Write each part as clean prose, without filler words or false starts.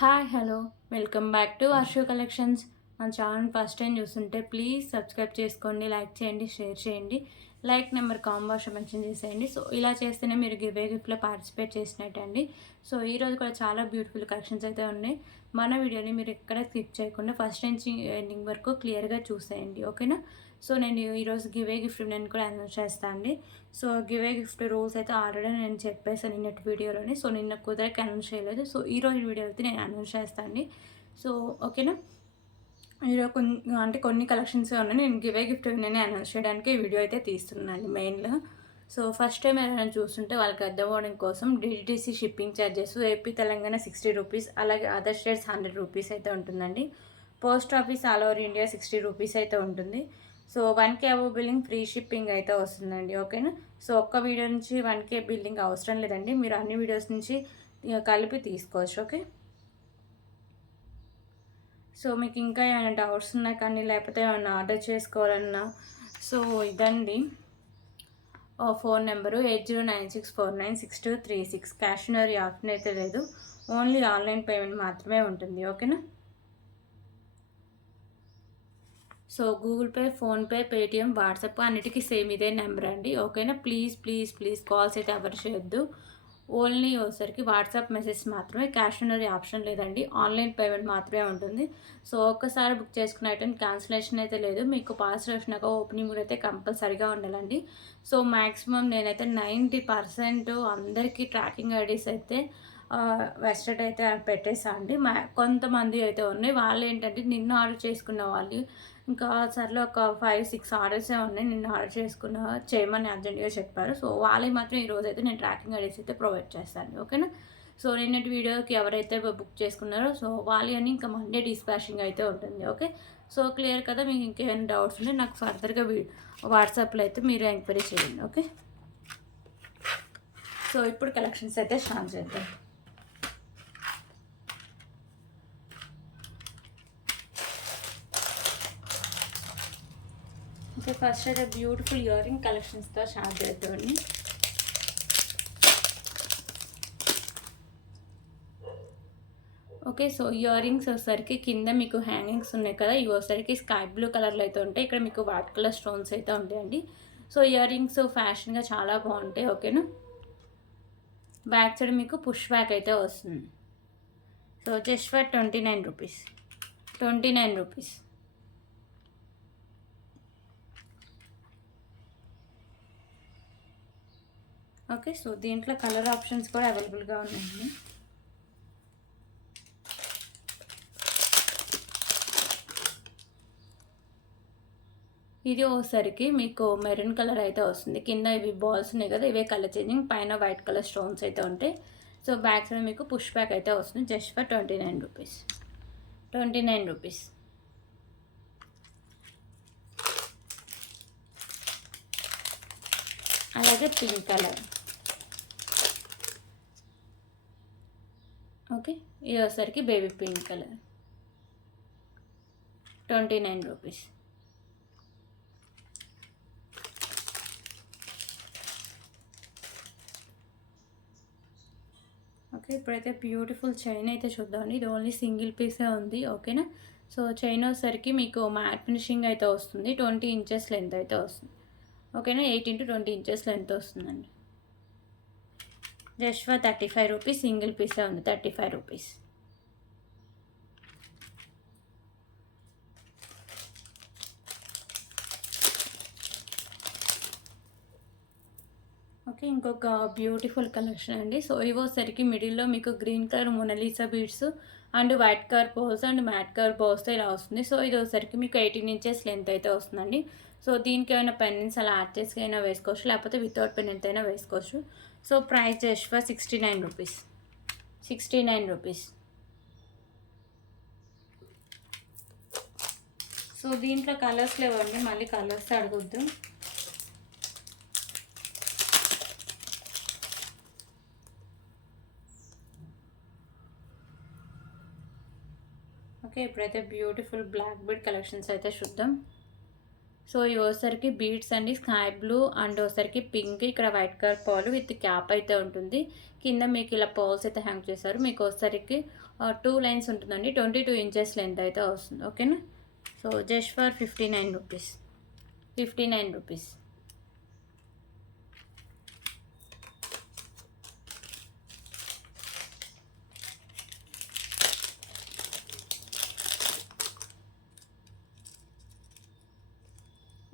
Hi hello welcome back to Varshu collections. మన channel first time చూస్తుంటే please subscribe చేసుకోండి, like చేయండి, షేర్ చేయండి. లైక్ నెంబర్ కాంబోషన్ మెన్షన్ చేసేయండి. సో ఇలా చేస్తేనే మీరు గిఫ్ట్లో పార్టిసిపేట్ చేసినట్టు అండి. సో ఈరోజు కూడా చాలా బ్యూటిఫుల్ కలెక్షన్స్ అయితే ఉన్నాయి. మన వీడియోని మీరు ఎక్కడ స్కిప్ చేయకుండా ఫస్ట్ నుంచి ఎండింగ్ వరకు క్లియర్గా చూసేయండి, ఓకేనా? సో నేను ఈరోజు గిఫ్ట్ నేను కూడా అనౌన్స్ చేస్తాను అండి. సో గిఫ్ట్ రూల్స్ అయితే ఆల్రెడీ నేను చెప్పేసాను నిన్నటి వీడియోలోని. సో నిన్న కుదరక అనౌన్స్ చేయలేదు. సో ఈరోజు వీడియో అయితే నేను అనౌన్స్ చేస్తాను అండి. సో ఓకేనా? ఈరోజు కొన్ని కలెక్షన్స్ ఉన్నాయి. నేను గిఫ్ట్ నేనే అనౌన్స్ చేయడానికి ఈ వీడియో అయితే తీస్తున్నాను మెయిన్గా. సో ఫస్ట్ టైం ఎవరైనా చూస్తుంటే వాళ్ళకి అర్థం అవ్వడం కోసం DTC shipping charges AP Telangana 60 rupees, అలాగే అదర్ స్టేట్స్ 100 రూపీస్ అయితే ఉంటుందండి. Post office all over India 60 rupees అయితే ఉంటుంది. So 1K above billing free shipping అయితే వస్తుందండి, ఓకేనా? సో ఒక్క వీడియో నుంచి 1K బిల్లింగ్ అవసరం లేదండి, మీరు అన్ని వీడియోస్ నుంచి కలిపి తీసుకోవచ్చు, ఓకే? సో మీకు ఇంకా ఏమైనా డౌట్స్ ఉన్నాయి కానీ, లేకపోతే ఏమైనా ఆర్డర్ చేసుకోవాలన్నా, సో ఇదండి phone number 8096496236. Cash on delivery option అయితే లేదు, ఓన్లీ ఆన్లైన్ పేమెంట్ మాత్రమే ఉంటుంది, ఓకేనా? So Google pay, PhonePe, Paytm, WhatsApp అన్నిటికీ సేమ్ ఇదే నెంబర్ అండి, ఓకేనా? ప్లీజ్ ప్లీజ్ ప్లీజ్ కాల్స్ అయితే ఎవరు చేయొద్దు. ఓన్లీ ఒకసారికి వాట్సాప్ మెసేజ్ మాత్రమే. క్యాష్ ఆన్ డెలివరీ ఆప్షన్ లేదండి, ఆన్లైన్ పేమెంట్ మాత్రమే ఉంటుంది. సో ఒక్కసారి బుక్ చేసుకున్న ఐటమ్ క్యాన్సిలేషన్ అయితే లేదు. మీకు పార్సల్ వచ్చినాక ఓపెనింగ్ కూడా అయితే కంపల్సరీగా ఉండాలండి. సో మ్యాక్సిమం నేనైతే 90% అందరికీ ట్రాకింగ్ ఐడీస్ అయితే వెస్టెడ్ అయితే పెట్టేసా అండి. కొంతమంది అయితే ఉన్నాయి, వాళ్ళు ఏంటంటే నిన్న ఆర్డర్ చేసుకున్న వాళ్ళు ఇంకా సర్లే ఒక 5-6 ఆర్డర్సే ఉన్నాయి నిన్న ఆర్డర్ చేయమని అర్జెంట్గా చెప్పారు. సో వాళ్ళకి మాత్రం ఈరోజు అయితే నేను ట్రాకింగ్ ఐడీస్ అయితే ప్రొవైడ్ చేస్తాను, ఓకేనా? సో నిన్నటి వీడియోకి ఎవరైతే బుక్ చేసుకున్నారో సో వాళ్ళు అని ఇంకా మండే డిస్పాచింగ్ అయితే ఉంటుంది, ఓకే? సో క్లియర్ కదా? మీకు ఇంకేమైనా డౌట్స్ ఉంటే నాకు ఫర్దర్గా వాట్సాప్లో అయితే మీరు ఎంక్వైరీ చేయండి, ఓకే? సో ఇప్పుడు కలెక్షన్స్ అయితే స్టార్ట్ చేద్దాం. ఓకే, ఫస్ట్ అయితే బ్యూటిఫుల్ ఇయర్ రింగ్ కలెక్షన్స్తో స్టార్ట్ చేద్దామండి. ఓకే, సో ఇయర్ రింగ్స్ వచ్చేసరికి కింద మీకు హ్యాంగింగ్స్ ఉన్నాయి కదా, ఇవి వచ్చేసరికి స్కై బ్లూ కలర్లో అయితే ఉంటాయి. ఇక్కడ మీకు వైట్ కలర్ స్టోన్స్ అయితే ఉంటాయండి. సో ఇయర్ రింగ్స్ ఫ్యాషన్గా చాలా బాగుంటాయి, ఓకేనా? బ్యాక్ సైడ్ మీకు పుష్ బ్యాక్ అయితే వస్తుంది. So just for 29 rupees. 29 rupees. Okay, so దీంట్లో కలర్ ఆప్షన్స్ కూడా అవైలబుల్గా ఉన్నాయండి. ఇది ఒకసారికి మీకు మెరూన్ కలర్ అయితే వస్తుంది. కింద ఇవి బాల్స్ ఉన్నాయి కదా, ఇవే కలర్ చేంజింగ్, పైన వైట్ కలర్ స్టోన్స్ అయితే ఉంటాయి. సో బ్యాక్ సైడ్ మీకు పుష్ బ్యాక్ అయితే వస్తుంది జస్ట్ ఫర్ 29 రూపీస్. 29 రూపీస్. అలాగే పింక్ కలర్. ఓకే, ఇది వచ్చేసరికి baby pink colour. 29 rupees. Okay, ఇప్పుడైతే బ్యూటిఫుల్ చైన్ అయితే చూద్దామండి. ఇది ఓన్లీ సింగిల్ పీసే ఉంది, ఓకేనా? సో చైన్ వచ్చేసరికి మీకు మ్యాట్ ఫినిషింగ్ అయితే వస్తుంది. 20 ఇంచెస్ లెంత్ అయితే వస్తుంది, ఓకేనా? 8 into 20 ఇంచెస్ లెంత్ వస్తుందండి. Just for 35 rupees. సింగిల్ పీసే ఉంది, 35 రూపీస్. ఓకే, ఇంకొక బ్యూటిఫుల్ కలెక్షన్ అండి. సో ఇవోసరికి మిడిల్లో మీకు green colour Mona Lisa beads and white colour pearls and matte colour పోల్స్తో ఇలా వస్తుంది. సో ఇది వచ్చేసరికి మీకు 18 ఇంచెస్ లెంత్ అయితే వస్తుందండి. సో దీనికి ఏమైనా పెన్స్ అలా యాడ్ చేసి అయినా వేసుకోవచ్చు, లేకపోతే వితౌట్ పెన్ అయినా వేసుకోవచ్చు. So price just for 69 rupees. 69 rupees. So దీంట్లో కలర్స్ లేవండి, మళ్ళీ కలర్స్ అడగొద్దు. ఓకే, ఇప్పుడైతే బ్యూటిఫుల్ బ్లాక్ బీడ్ కలెక్షన్స్ అయితే చూద్దాం. సో ఇవి వచ్చేసరికి బీడ్స్ అండి, స్కై బ్లూ అండ్ వచ్చేసరికి పింక్, ఇక్కడ white colour pearl with cap అయితే ఉంటుంది. కింద మీకు ఇలా పర్ల్స్ అయితే హ్యాంగ్ చేశారు. మీకు వచ్చేసరికి 2 లైన్స్ ఉంటుందండి. 22 ఇంచెస్ లెంత్ అయితే వస్తుంది. ఓకేనా. So just for 59 rupees. 59 rupees.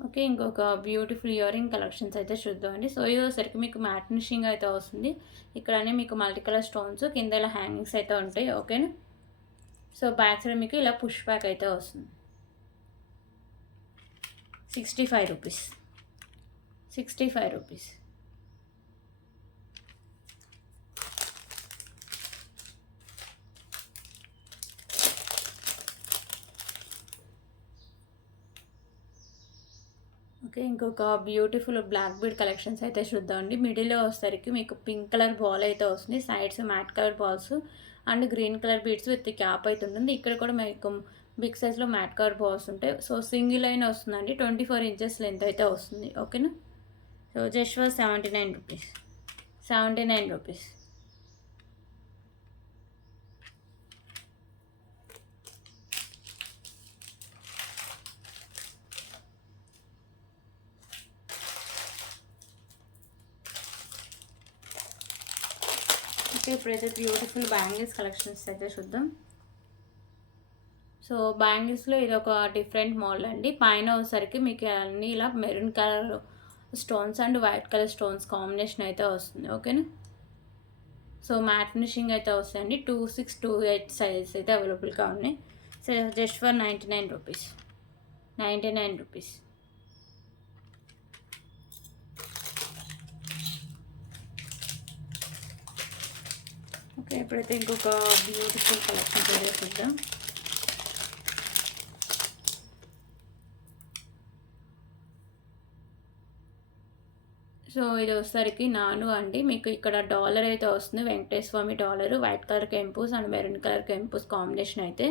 Okay, ఇంకొక బ్యూటిఫుల్ ఇయర్ రింగ్ కలెక్షన్స్ అయితే చూద్దామండి. సో ఇది వచ్చేసరికి మీకు మ్యాట్ ఫినిషింగ్ అయితే వస్తుంది. ఇక్కడనే మీకు మల్టీ కలర్ స్టోన్స్, కింద ఇలా హ్యాంగింగ్స్ అయితే ఉంటాయి. ఓకేనా. సో బ్యాక్ సైడ్ మీకు ఇలా పుష్ బ్యాక్ అయితే వస్తుంది. 65 రూపీస్. 65 రూపీస్. ఓకే, ఇంకొక బ్యూటిఫుల్ బ్లాక్ బీడ్ కలెక్షన్స్ అయితే చూద్దామండి. మిడిల్లో వచ్చేసరికి మీకు పింక్ కలర్ బాల్ అయితే వస్తుంది. Sides mat colour balls and green colour beads with cap అయితే ఉంటుంది. ఇక్కడ కూడా మీకు బిగ్ సైజ్లో మ్యాట్ కలర్ బాల్స్ ఉంటాయి. సో సింగిల్ లైన్ వస్తుందండి. 24 ఇంచెస్ లెంత్ అయితే వస్తుంది. ఓకేనా. So just for 79 rupees. 79 rupees. Okay, ఇప్పుడైతే బ్యూటిఫుల్ బ్యాంగిల్స్ కలెక్షన్స్ అయితే చూద్దాం. సో బ్యాంగిల్స్లో ఇది ఒక డిఫరెంట్ మోడల్ అండి. పైన వచ్చేసరికి మీకు అన్నీ ఇలా maroon colour stones and white colour stones combination అయితే వస్తుంది. ఓకేనా. సో మ్యాట్ ఫినిషింగ్ అయితే వస్తాయండి. 26, 28 సైజెస్ అయితే అవైలబుల్గా ఉన్నాయి. So just for 99 rupees. 99 rupees. Okay, ఇప్పుడైతే ఇంకొక బ్యూటిఫుల్ కలెక్షన్ అయితే చూద్దాం. సో ఇది వచ్చేసరికి నాను అండి. మీకు ఇక్కడ డాలర్ అయితే వస్తుంది. Venkateshwara Swamy dollar, white colour కెంపూస్ అండ్ మెరూన్ కలర్ కెంపూస్ కాంబినేషన్ అయితే.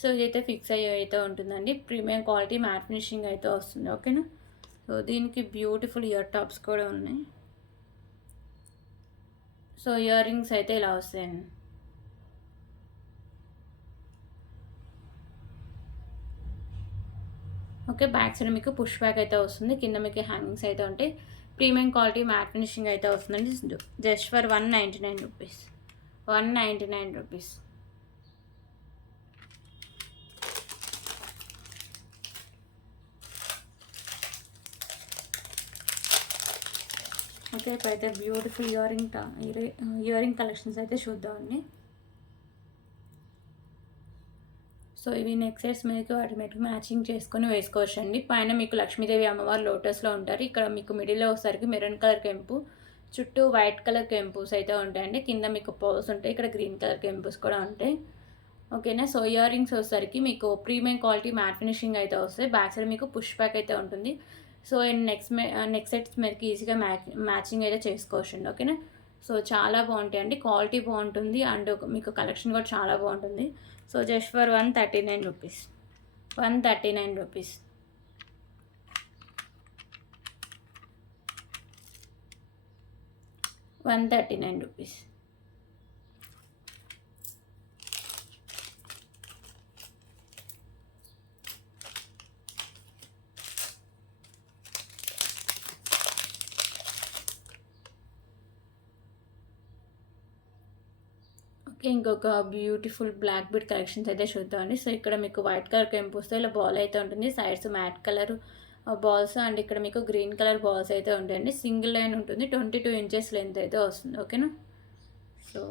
సో ఇదైతే ఫిక్స్ అయ్యి అయితే ఉంటుందండి. ప్రీమియం క్వాలిటీ మ్యాట్ ఫినిషింగ్ అయితే వస్తుంది. ఓకేనా. సో దీనికి బ్యూటిఫుల్ ఇయర్ టాప్స్ కూడా ఉన్నాయి. సో ఇయర్ రింగ్స్ అయితే ఇలా వస్తాయండి. ఓకే, బ్యాక్ సైడ్ మీకు పుష్ బ్యాక్ అయితే వస్తుంది. కింద మీకు హ్యాంగింగ్స్ అయితే ఉంటాయి. ప్రీమియం క్వాలిటీ మ్యాట్ ఫినిషింగ్ అయితే వస్తుందండి. Just for 199 rupees. 199 rupees. Okay, ఇప్పుడైతే బ్యూటిఫుల్ ఇయర్ రింగ్ కలెక్షన్స్ అయితే చూద్దామండి. సో ఇవి నెక్ సెట్స్ మీకు వాటి మ్యాచింగ్ చేసుకొని వేసుకోవచ్చు అండి. పైన మీకు లక్ష్మీదేవి అమ్మవారు లోటస్లో ఉంటారు. ఇక్కడ మీకు మిడిల్లో ఒకసారికి మెరూన్ కలర్ కెంపు, చుట్టూ వైట్ కలర్ కెంపూస్ అయితే ఉంటాయండి. కింద మీకు పోల్స్ ఉంటాయి. ఇక్కడ గ్రీన్ కలర్ కెంపూస్ కూడా ఉంటాయి. ఓకేనా. సో ఇయర్ రింగ్స్ వచ్చేసరికి మీకు ప్రీమియం క్వాలిటీ మ్యాట్ ఫినిషింగ్ అయితే వస్తాయి. బ్యాక్ సైడ్ మీకు పుష్ బ్యాక్ అయితే ఉంటుంది. సో నెక్ సెట్స్ మీకు ఈజీగా మ్యాచింగ్ అయితే చేసుకోవచ్చు అండి. ఓకేనా. సో చాలా బాగుంటాయి అండి. క్వాలిటీ బాగుంటుంది అండ్ మీకు కలెక్షన్ కూడా చాలా బాగుంటుంది. So just for 139 rupees. 139 rupees. Rupees. ఇంకొక బ్యూటిఫుల్ బ్లాక్ బీడ్ కలెక్షన్స్ అయితే చూద్దామండి. సో ఇక్కడ మీకు వైట్ కలర్ కెంపూస్తో ఇలా బాల్ అయితే ఉంటుంది. Sides mat colour balls and ఇక్కడ మీకు గ్రీన్ కలర్ బాల్స్ అయితే ఉంటాయండి. సింగిల్ లైన్ ఉంటుంది. 22 ఇంచెస్ లెంత్ అయితే వస్తుంది. ఓకేనా. So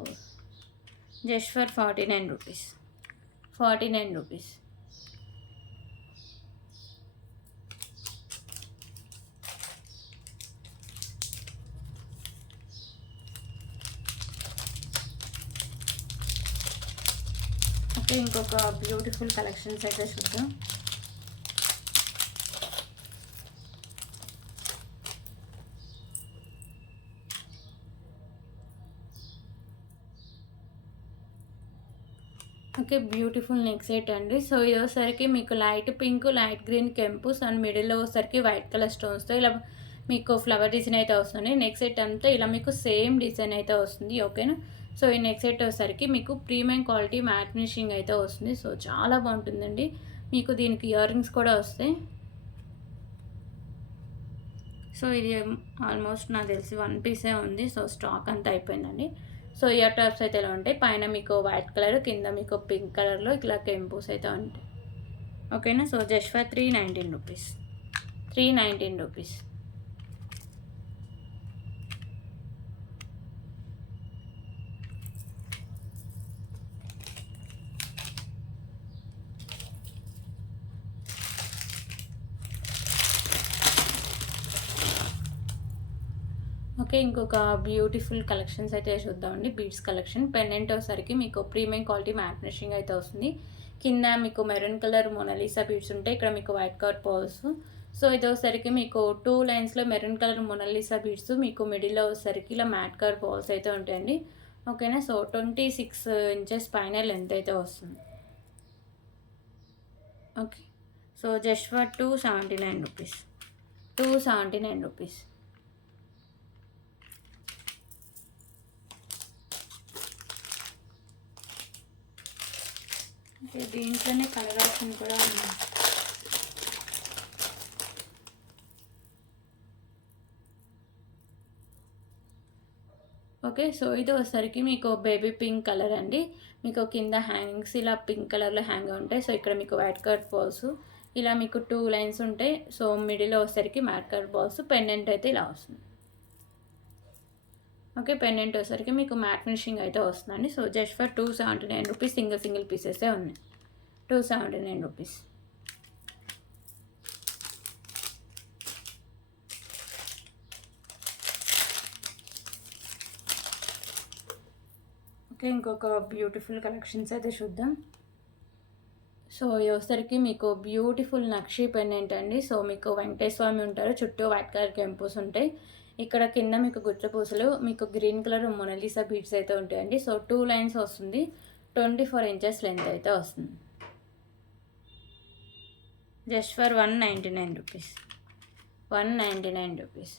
just for 49 rupees. 49 rupees. Okay, ఇంకొక బ్యూటిఫుల్ కలెక్షన్స్ అయితే చూద్దాం. ఓకే. బ్యూటిఫుల్ నెక్ సెట్ అండి. సో, ఇదోసరికి మీకు లైట్ పింక్, లైట్ గ్రీన్ కెంపుస్ అండ్ మిడిల్‌లో వచ్చేసరికి వైట్ కలర్ స్టోన్స్‌తో ఇలా మీకు ఫ్లవర్ డిజైన్ అయితే వస్తుంది. నెక్ సెట్ అంతా ఇలా మీకు సేమ్ డిజైన్ అయితే వస్తుంది. ఓకేనా. సో, ఈ నెక్ సెట్ వచ్చేసరికి మీకు ప్రీమియం క్వాలిటీ మ్యాట్ ఫినిషింగ్ అయితే వస్తుంది. సో, చాలా బాగుంటుందండి. మీకు దీనికి ఇయర్ రింగ్స్ కూడా వస్తాయి. సో, ఇది ఆల్మోస్ట్ నాకు తెలిసి వన్ పీసే ఉంది. సో, స్టాక్ అంతా అయిపోయిందండి. సో, ఇయర్ టాప్స్ అయితే ఇలా ఉంటాయి. పైన మీకు వైట్ కలర్, కింద మీకు పింక్ కలర్‌లో ఇట్లా కెంపుస్ అయితే ఉంటాయి. ఓకేనా. So, just for 319 rupees. 319 rupees. Okay. ఇంకొక బ్యూటిఫుల్ కలెక్షన్స్ అయితే చూద్దామండి. Beads collection. పెండెంట్ వచ్చేసరికి మీకు ప్రీమియం క్వాలిటీ మ్యాట్ ఫినిషింగ్ అయితే వస్తుంది. కింద మీకు మెరూన్ కలర్ మోనాలిసా బీడ్స్ ఉంటాయి. ఇక్కడ మీకు వైట్ కలర్ పర్ల్స్. సో, ఇది వచ్చేసరికి మీకు 2 లైన్స్‌లో మెరూన్ కలర్ మోనాలిసా బీడ్స్, మీకు మిడిల్‌లో వచ్చేసరికి ఇలా మ్యాట్ కలర్ పర్ల్స్ అయితే ఉంటాయండి. ఓకేనా. సో, 26 ఇంచెస్ పైన లెంత్ అయితే వస్తుంది. Okay. So, just for 279 rupees. 279 rupees. Okay. దీంట్లోనే కలర్ ఆప్షన్ కూడా ఉంది. ఓకే. సో, ఇది వచ్చేసరికి మీకు బేబీ పింక్ కలర్ అండి. మీకు కింద హ్యాంగింగ్స్ ఇలా పింక్ కలర్‌లో హ్యాంగ్ ఉంటాయి. సో, ఇక్కడ మీకు వైట్ కలర్ బాల్స్ ఇలా మీకు 2 లైన్స్ ఉంటాయి. సో, మిడిల్‌లో వచ్చేసరికి మ్యాట్ కలర్ బాల్స్. పెండెంట్ అయితే ఇలా వస్తుంది. ఓకే. పెండెంట్ వచ్చేసరికి మీకు మ్యాట్ ఫినిషింగ్ అయితే వస్తుందండి. So, just for 279 rupees. Single పీసెసే ఉన్నాయి. 279 రూపీస్. ఓకే. ఇంకొక బ్యూటిఫుల్ కలెక్షన్స్ అయితే చూద్దాం. సో, ఇది వచ్చేసరికి మీకు బ్యూటిఫుల్ నక్షి పెండెంట్ అండి. సో, మీకు వెంకటేశ్వర స్వామి ఉంటారు. చుట్టూ వైట్ కలర్ కెంపుస్ ఉంటాయి. ఇక్కడ కింద మీకు గుత్త పూసలు, మీకు గ్రీన్ కలర్ మొనాలిసా బీడ్స్ అయితే ఉంటాయండి. సో, 2 లైన్స్ వస్తుంది. 24 ఇంచెస్ లెంత్ అయితే వస్తుంది. Just for 199 rupees. 199 rupees.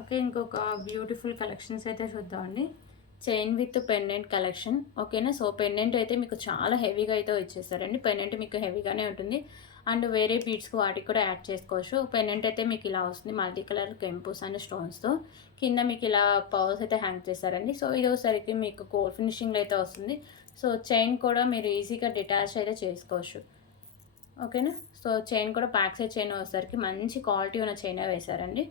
Okay. ఇంకొక బ్యూటిఫుల్ కలెక్షన్స్ అయితే చూద్దామండి. Chain with pendant collection. ఓకేనా. సో, పెండెంట్ అయితే మీకు చాలా హెవీగా అయితే ఇచ్చేస్తారండి. పెండెంట్ మీకు హెవీగానే ఉంటుంది. అండ్ వేరే బీడ్స్కి వాటికి కూడా యాడ్ చేసుకోవచ్చు. పెండెంట్ అయితే మీకు ఇలా వస్తుంది. మల్టీ కలర్ కెంపుస్ అండ్ స్టోన్స్తో. కింద మీకు ఇలా పర్ల్స్ అయితే హ్యాంగ్ చేస్తారండి. సో, ఇది వచ్చేసరికి మీకు గోల్డ్ ఫినిషింగ్లో అయితే వస్తుంది. సో, చైన్ కూడా మీరు ఈజీగా డిటాచ్ అయితే చేసుకోవచ్చు. ఓకేనా. సో, చైన్ కూడా బ్యాక్ సైడ్ చైన్ వచ్చేసరికి మంచి క్వాలిటీ ఉన్న చైనే వేశారండి.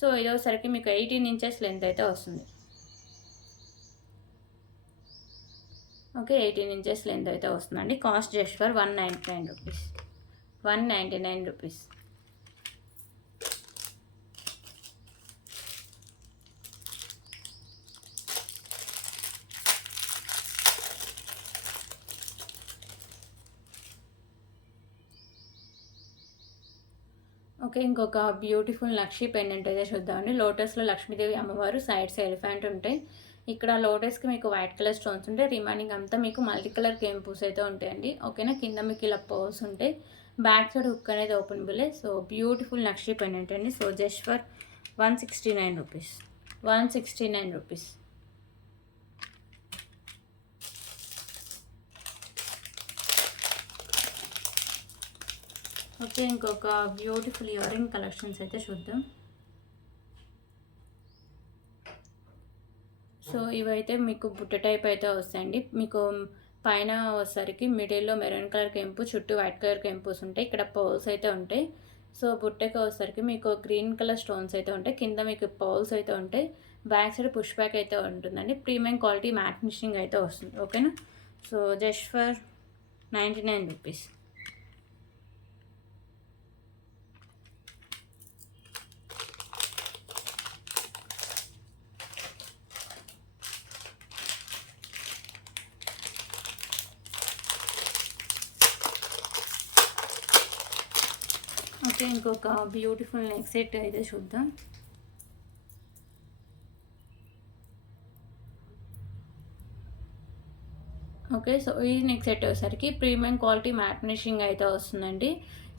సో, ఇది వచ్చేసరికి మీకు 18 ఇంచెస్ లెంత్ అయితే వస్తుంది. ఓకే. 18 ఇంచెస్ లెంత్ అయితే వస్తుందండి. Cost just for 199 rupees. 199 rupees. Okay. ఇంకొక బ్యూటిఫుల్ నక్షి పెండెంట్ అయితే చూద్దామండి. లోటస్‌లో లక్ష్మీదేవి అమ్మవారు, సైడ్స్ ఎలిఫెంట్ ఉంటాయి. ఇక్కడ లోటస్‌కి మీకు వైట్ కలర్ స్టోన్స్ ఉంటాయి. రిమైనింగ్ అంతా మీకు మల్టీ కలర్ కెంపుస్ అయితే ఉంటాయండి. ఓకేనా. కింద మీకు ఇలా పర్ల్స్ ఉంటాయి. బ్యాక్ సైడ్ హుక్ అనేది ఓపెనబులే. సో, బ్యూటిఫుల్ నక్షి పెండెంట్ అండి. So, just for 169 rupees. 169 rupees. Okay. ఇంకొక బ్యూటిఫుల్ ఇయర్ రింగ్ కలెక్షన్స్ అయితే చూద్దాం. సో, ఇవైతే మీకు బుట్ట టైప్ అయితే వస్తాయండి. మీకు పైన వచ్చేసరికి మిడిల్‌లో మెరూన్ కలర్ కెంపు, చుట్టూ వైట్ కలర్ కెంపుస్ ఉంటాయి. ఇక్కడ పర్ల్స్ అయితే ఉంటాయి. సో, బుట్టకి వచ్చేసరికి మీకు గ్రీన్ కలర్ స్టోన్స్ అయితే ఉంటాయి. కింద మీకు పర్ల్స్ అయితే ఉంటాయి. బ్యాక్ సైడ్ పుష్ బ్యాక్ అయితే ఉంటుందండి. ప్రీమియం క్వాలిటీ మ్యాట్ ఫినిషింగ్ అయితే వస్తుంది. ఓకేనా. So, just for 99 rupees. Okay. Okay, ఇంకొక బ్యూటిఫుల్ నెక్ సెట్ అయితే చూద్దాం. ఓకే, సో ఈ నెక్ సెట్ వచ్చేసరికి ప్రీమియం క్వాలిటీ మ్యాట్ ఫినిషింగ్ అయితే వస్తుందండి.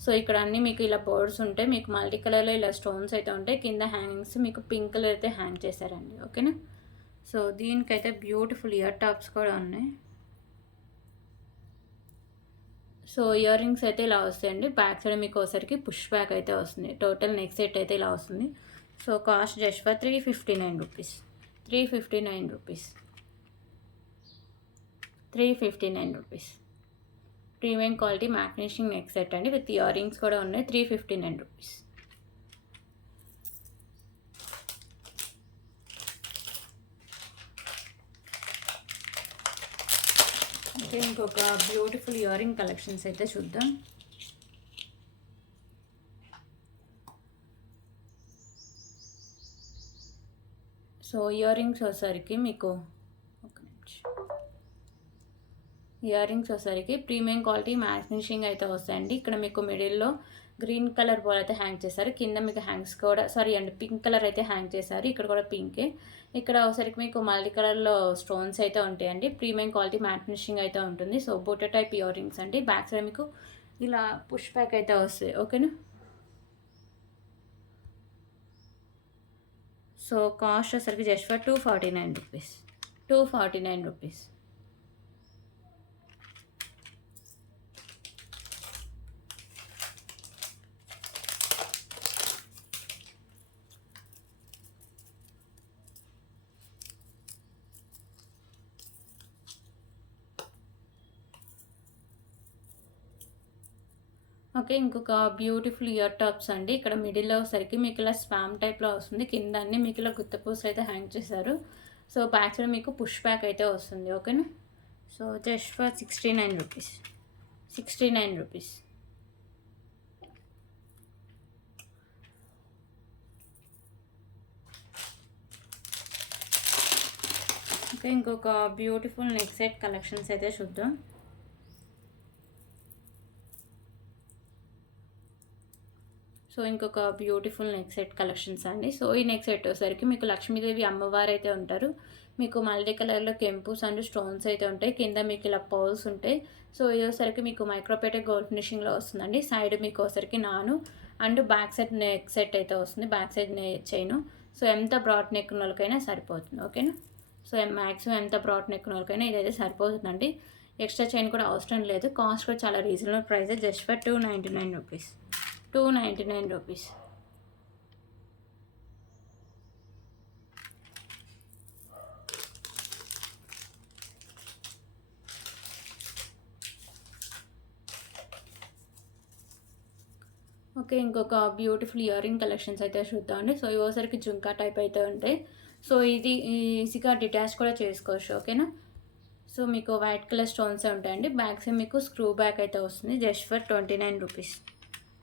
సో ఇక్కడ అన్నీ మీకు ఇలా బర్డ్స్ ఉంటాయి, మీకు మల్టీ కలర్లో ఇలా స్టోన్స్ అయితే ఉంటాయి, కింద హ్యాంగింగ్స్ మీకు పింక్ కలర్ అయితే హ్యాంగ్ చేశారండి. ఓకేనా, సో దీనికైతే బ్యూటిఫుల్ ఇయర్ టాప్స్ కూడా ఉన్నాయి. సో ఇయర్ రింగ్స్ అయితే ఇలా వస్తాయండి. బ్యాక్ సైడ్ మీకు ఒకసారికి పుష్ బ్యాక్ అయితే వస్తుంది. టోటల్ నెక్ సెట్ అయితే ఇలా వస్తుంది. So cost just for 359 rupees. 359 rupees. 359 rupees. Premium quality matte finishing neck set అండి, విత్ ఇయర్ రింగ్స్ కూడా ఉన్నాయి. 359 రూపీస్. ఓకే, ఇంకొక బ్యూటిఫుల్ ఇయర్ రింగ్ కలెక్షన్స్ అయితే చూద్దాం. సో ఇయర్ రింగ్స్ వచ్చేసరికి మీకు ప్రీమియం క్వాలిటీ మ్యాట్ ఫినిషింగ్ అయితే వస్తాయండి. ఇక్కడ మీకు మిడిల్లో గ్రీన్ కలర్ బాల్ అయితే హ్యాంగ్ చేశారు, కింద మీకు హ్యాంగ్స్ కూడా పింక్ కలర్ అయితే హ్యాంగ్ చేశారు, ఇక్కడ కూడా పింకే. ఇక్కడ ఒకసారికి మీకు మల్టీ కలర్లో స్టోన్స్ అయితే ఉంటాయండి. ప్రీమియం క్వాలిటీ మ్యాట్ ఫినిషింగ్ అయితే ఉంటుంది. సో బూట టైప్ ఇయర్ రింగ్స్ అండి. బ్యాక్ సైడ్ మీకు ఇలా పుష్ బ్యాక్ అయితే వస్తాయి. ఓకేనా, సో కాస్ట్ వచ్చేసరికి just for 249 rupees. 249 rupees. Okay, ఇంకొక బ్యూటిఫుల్ ఇయర్ టాప్స్ అండి. ఇక్కడ మిడిల్లో సరికి మీకు ఇలా స్పామ్ టైప్లో వస్తుంది, కింద అన్ని మీకు ఇలా గుత్తపూసలు అయితే హ్యాంగ్ చేశారు. సో బ్యాక్ సైడ్ మీకు పుష్ బ్యాక్ అయితే వస్తుంది. ఓకేనా, so just for 69 rupees. 69 rupees. Okay, ఇంకొక బ్యూటిఫుల్ నెక్ సెట్ కలెక్షన్స్ అయితే చూద్దాం. సో ఇంకొక బ్యూటిఫుల్ నెక్ సెట్ కలెక్షన్స్ అండి. సో ఈ నెక్ సెట్ వచ్చేసరికి మీకు లక్ష్మీదేవి అమ్మవారు అయితే ఉంటారు, మీకు మల్టీ కలర్లో కెంపుస్ అండ్ స్టోన్స్ అయితే ఉంటాయి, కింద మీకు ఇలా పర్ల్స్ ఉంటాయి. సో ఇది వచ్చేసరికి మీకు మైక్రోపేట గోల్డ్ ఫినిషింగ్లో వస్తుందండి. సైడ్ మీకు వచ్చేసరికి నాను and back side neck set అయితే వస్తుంది, బ్యాక్ సైడ్ చైను. సో ఎంత బ్రాడ్ నెక్ ఉన్న వాళ్ళకైనా సరిపోతుంది. ఓకేనా, సో మ్యాక్సిమం ఎంత బ్రాడ్ నెక్ ఉన్న వాళ్ళకైనా ఇదైతే సరిపోతుందండి. ఎక్స్ట్రా చైన్ కూడా అవసరం లేదు. కాస్ట్ కూడా చాలా reasonable price, just for 299 rupees. 299 rupees. Okay, ఇంకొక బ్యూటిఫుల్ ఇయర్ రింగ్ కలెక్షన్స్ అయితే చూద్దామండి. సో ఇవోసరికి జుంకా టైప్ అయితే ఉంటాయి. సో ఇది ఈజీగా డిటాచ్ కూడా చేసుకోవచ్చు. ఓకేనా, సో మీకు వైట్ కలర్ స్టోన్స్ ఉంటాయండి. బ్యాక్ సైడ్ మీకు స్క్రూ బ్యాక్ అయితే వస్తుంది, just for 29 rupees.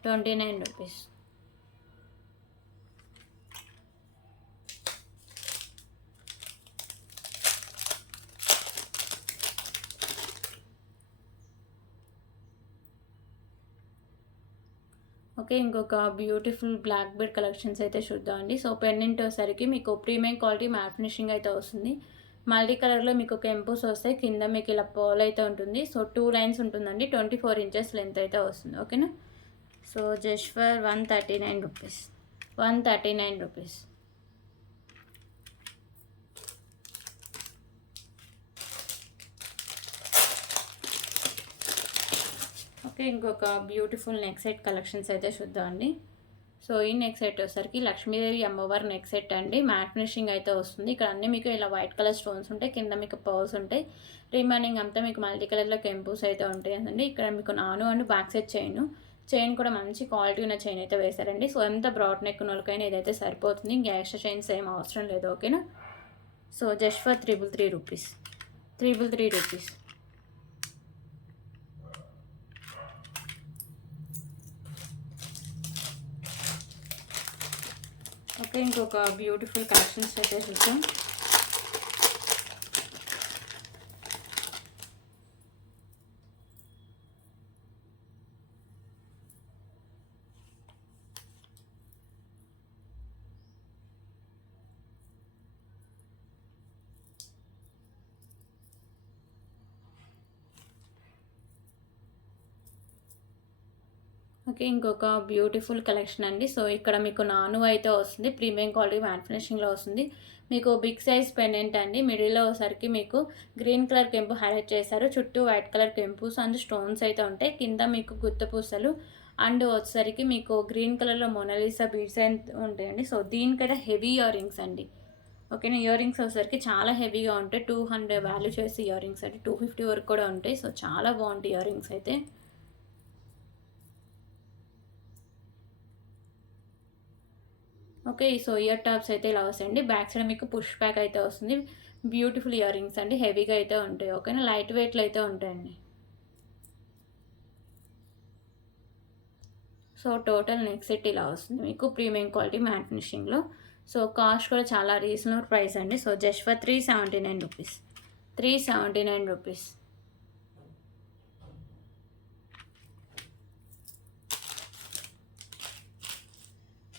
29 rupees. Okay, ఇంకొక బ్యూటిఫుల్ బ్లాక్ బెడ్ కలెక్షన్స్ అయితే చూద్దామండి. సో పెండెంట్ వచ్చేసరికి మీకు ప్రీమియం క్వాలిటీ మ్యాట్ ఫినిషింగ్ అయితే వస్తుంది, మల్టీ కలర్లో మీకు కెంపుస్ వస్తాయి, కింద మీకు ఇలా పోల్ అయితే ఉంటుంది. సో 2 లైన్స్ ఉంటుందండి, 24 ఇంచెస్ లెంత్ అయితే వస్తుంది. ఓకేనా, so just for 139 rupees. 139 rupees. Okay, ఇంకొక బ్యూటిఫుల్ నెక్ సెట్ కలెక్షన్స్ అయితే చూద్దామండి. సో ఈ నెక్ సెట్ వచ్చేసరికి లక్ష్మీదేవి అమ్మవారి నెక్ సెట్ అండి, మ్యాట్ ఫినిషింగ్ అయితే వస్తుంది. ఇక్కడ అన్నీ మీకు ఇలా వైట్ కలర్ స్టోన్స్ ఉంటాయి, కింద మీకు పర్ల్స్ ఉంటాయి, రిమైనింగ్ అంతా మీకు మల్టీ కలర్లో కెంపుస్ అయితే ఉంటాయి అండి. ఇక్కడ మీకు నాను అండ్ బ్యాక్ సైడ్ చైన్ కూడా మంచి క్వాలిటీ ఉన్న చైన్ అయితే వేశారండి. సో ఎంత బ్రాడ్ నెక్ ఉన్న వాళ్ళకైనా ఇదైతే సరిపోతుంది, ఇంకా ఎక్స్ట్రా చైన్స్ ఏం అవసరం లేదు. ఓకేనా, so just for 333 rupees. 333 rupees. Okay, ఇంకొక బ్యూటిఫుల్ కలెక్షన్స్ అయితే చూద్దాం. ఓకే. ఇంకొక బ్యూటిఫుల్ కలెక్షన్ అండి. సో, ఇక్కడ మీకు నాను అయితే వస్తుంది. ప్రీమియం క్వాలిటీ మ్యాట్ ఫినిషింగ్‌లో వస్తుంది. మీకు బిగ్ సైజ్ పెండెంట్ అండి. మిడిల్‌లో వచ్చేసరికి మీకు గ్రీన్ కలర్ కెంపు హైలైట్ చేశారు. చుట్టూ వైట్ కలర్ కెంపుస్ అండ్ స్టోన్స్ అయితే ఉంటాయి. కింద మీకు గుత్త పూసలు అండ్ వచ్చేసరికి మీకు గ్రీన్ కలర్‌లో మొనాలిసా బీడ్స్ అయితే ఉంటాయండి. సో, దీనికైతే హెవీ ఇయర్ రింగ్స్ అండి. ఓకేనా. ఇయర్ రింగ్స్ వచ్చేసరికి చాలా హెవీగా ఉంటాయి. 200 వాల్యూ చేసి ఇయర్ రింగ్స్ అంటే 250 వరకు కూడా ఉంటాయి. సో, చాలా బాగుంటాయి ఇయర్ రింగ్స్ అయితే. ఓకే. సో, ఇయర్ టాప్స్ అయితే ఇలా వస్తాయండి. బ్యాక్ సైడ్ మీకు పుష్ బ్యాక్ అయితే వస్తుంది. బ్యూటిఫుల్ ఇయర్ రింగ్స్ అండి. హెవీగా అయితే ఉంటాయి. ఓకేనా. లైట్ వెయిట్‌లో అయితే ఉంటాయండి. సో, టోటల్ నెక్ సెట్ ఇలా వస్తుంది మీకు ప్రీమియం క్వాలిటీ మ్యాట్ ఫినిషింగ్‌లో. సో, కాస్ట్ కూడా చాలా రీజనబుల్ ప్రైస్ అండి. So, just for 379 rupees. 379 rupees.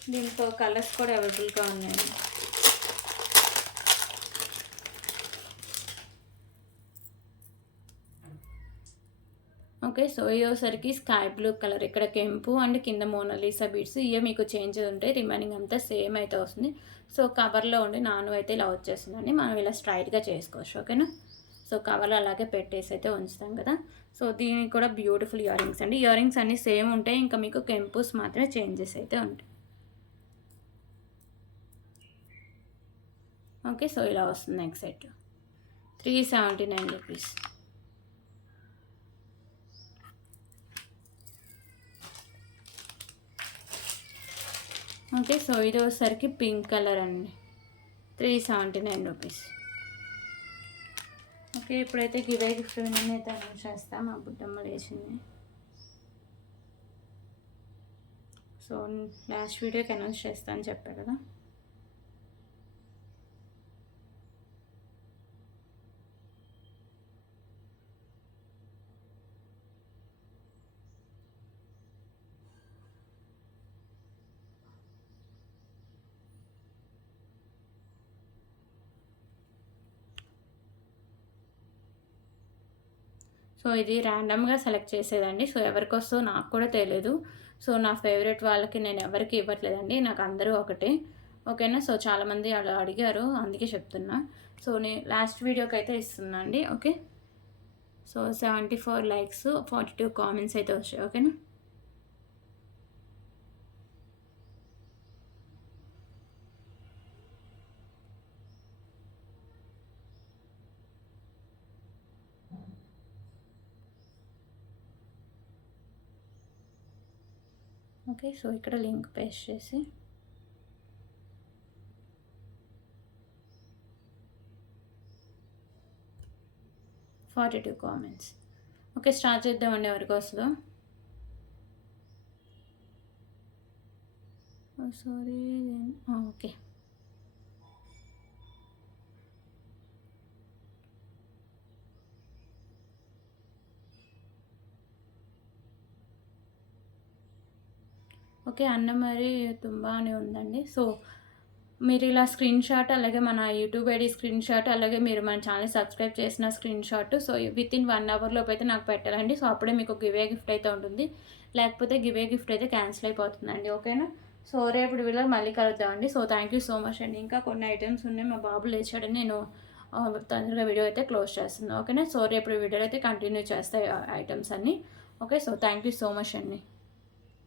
దీంట్లో కలర్స్ కూడా అవైలబుల్‌గా ఉన్నాయండి. ఓకే. సో, ఇదొసరికి స్కై బ్లూ కలర్. ఇక్కడ కెంపు అండ్ కింద మోనాలిసా బీడ్స్ ఇయే మీకు చేంజ్ ఉంటాయి. రిమైనింగ్ అంతా సేమ్ అయితే వస్తుంది. సో, కవర్‌లో ఉండి నాను అయితే ఇలా వచ్చేస్తుందండి. మనం ఇలా స్ట్రైట్‌గా చేసుకోవచ్చు. ఓకేనా. సో, కవర్‌లో అలాగే పెట్టేసి అయితే ఉంచుతాం కదా. సో, దీనికి కూడా బ్యూటిఫుల్ ఇయర్ రింగ్స్ అండి. ఇయర్ రింగ్స్ అన్నీ సేమ్ ఉంటాయి. ఇంకా మీకు కెంపుస్ మాత్రమే చేంజెస్ అయితే ఉంటాయి. ఓకే. సో, ఇలా వస్తుంది neck set. 379 rupees. Okay. So, ఇది వచ్చేసరికి పింక్ కలర్ అండి. 379 రూపీస్. ఓకే. ఇప్పుడైతే గివ్ అవే గిఫ్ట్ విన్నర్‌ని అయితే అనౌన్స్ చేస్తా. మా బుడ్డమ్మ లేచింది. సో, లాస్ట్ వీడియోకి అనౌన్స్ చేస్తా అని చెప్పా కదా. సో, ఇది ర్యాండమ్‌గా సెలెక్ట్ చేసేదండి. సో, ఎవరికొస్తదో నాకు కూడా తెలీదు. సో, నా ఫేవరెట్ వాళ్ళకి నేను ఎవరికీ ఇవ్వట్లేదండి. నాకు అందరూ ఒకటే. ఓకేనా. సో, చాలామంది అలా అడిగారు. అందుకే చెప్తున్నా. సో, లాస్ట్ వీడియోకైతే ఇస్తున్నా అండి. ఓకే. సో, 74 లైక్స్, 42 కామెంట్స్ అయితే వచ్చాయి. ఓకేనా. ఓకే. సో, ఇక్కడ లింక్ పేస్ట్ చేసి 42 కామెంట్స్. ఓకే. స్టార్ట్ చేద్దామండి ఎవరికొస్తదో. సారీ. ఓకే. ఓకే. అన్నమరి తుంబా అని ఉందండి. సో, మీరు ఇలా స్క్రీన్ షాట్ అలాగే మన యూట్యూబ్ ఐడీ స్క్రీన్ షాట్ అలాగే మీరు మన ఛానల్ సబ్స్క్రైబ్ చేసిన screen shot so, within 1 hour లోపు అయితే నాకు పెట్టాలండి. సో, అప్పుడే మీకు గివ్ అవే గిఫ్ట్ అయితే ఉంటుంది. లేకపోతే గివ్ అవే గిఫ్ట్ అయితే క్యాన్సిల్ అయిపోతుందండి. ఓకేనా. సో, రేపటి వీడియోలో మళ్ళీ కలుద్దామండి. So, thank you so much అండి. ఇంకా కొన్ని ఐటెమ్స్ ఉన్నాయి. మా బాబు లేచాడని నేను తొందరగా వీడియో అయితే క్లోజ్ చేస్తున్నాను. ఓకేనా. సో, రేపటి వీడియోలో అయితే కంటిన్యూ చేస్తాయి ఐటెమ్స్ అన్నీ. Okay. So, thank you so much అండి.